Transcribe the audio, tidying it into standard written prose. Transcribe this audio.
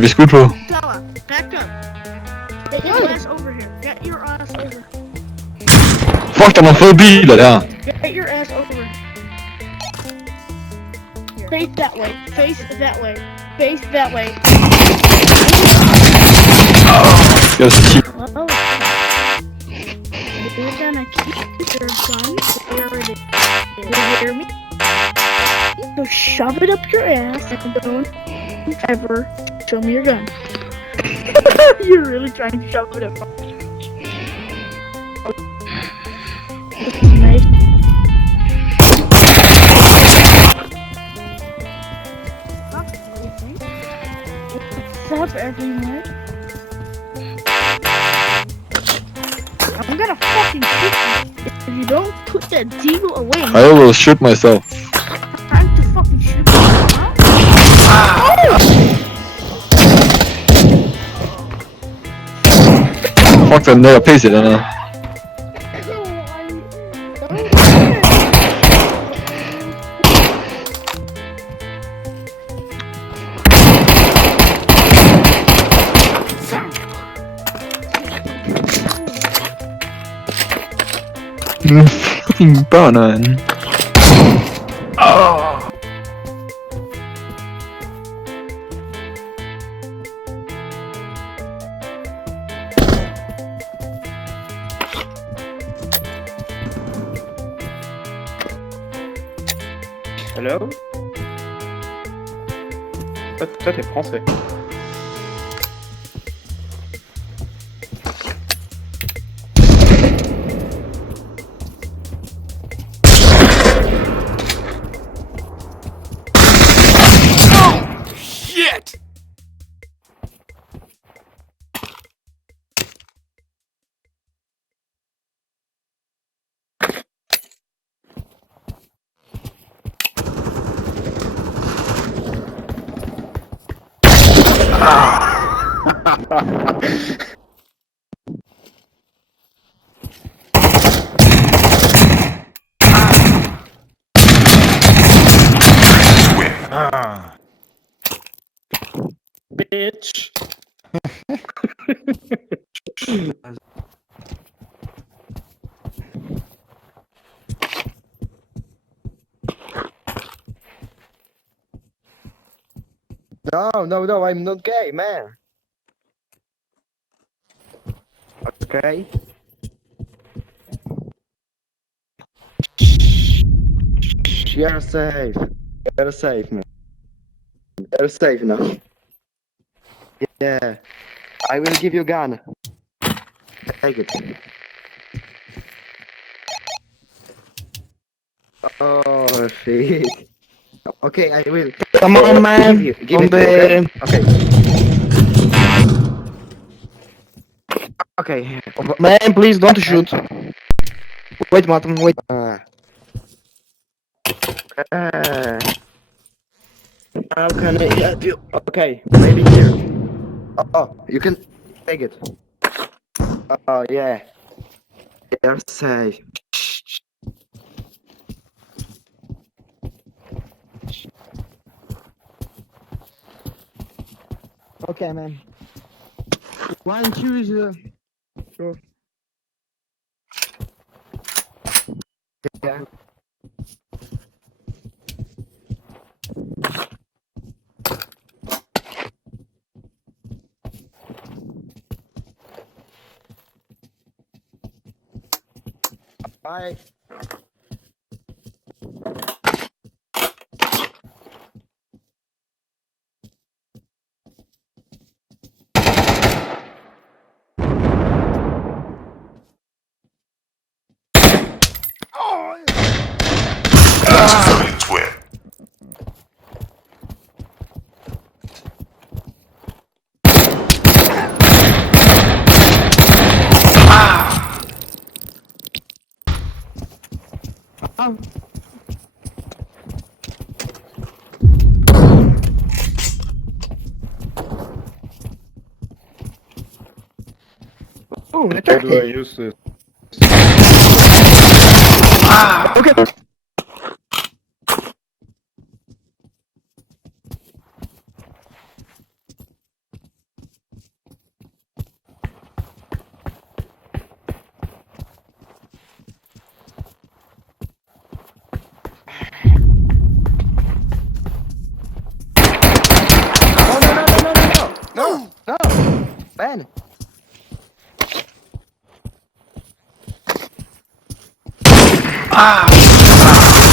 vi skudt på. Stella, back up. Get your ass over here. Get your ass over. Fuck, der er nogle fede biler der. Get your ass over. Face that way. Face that way. Face that way. Skal jeg så sige? Oh. You're gonna keep your gun where it is. You hear me? So shove it up your ass and don't ever show me your gun. You're really trying to shove it up. Nice. What's up, everyone? I'm gonna fucking shoot you if you don't put that deagle away. I will shoot myself. Trying to fucking shoot me, Fuck, den der PC dernede. Fucking børneren. Hello? Toi t'es français. Shit! Bitch! No, I'm not gay, man. Okay. You're safe. You're safe, man. You're safe now. Yeah. I will give you a gun. Take it. Oh shit. Okay, I will. Come on, man. Give it. Okay. Okay. Man, please don't shoot. Wait, Martin, wait. How can I help you? Okay, maybe here. Oh, you can take it. Oh yeah. You're safe. Okay, man. One, choose. Go. Yeah. Bye. Oh, How do I use this? Okay. Ah!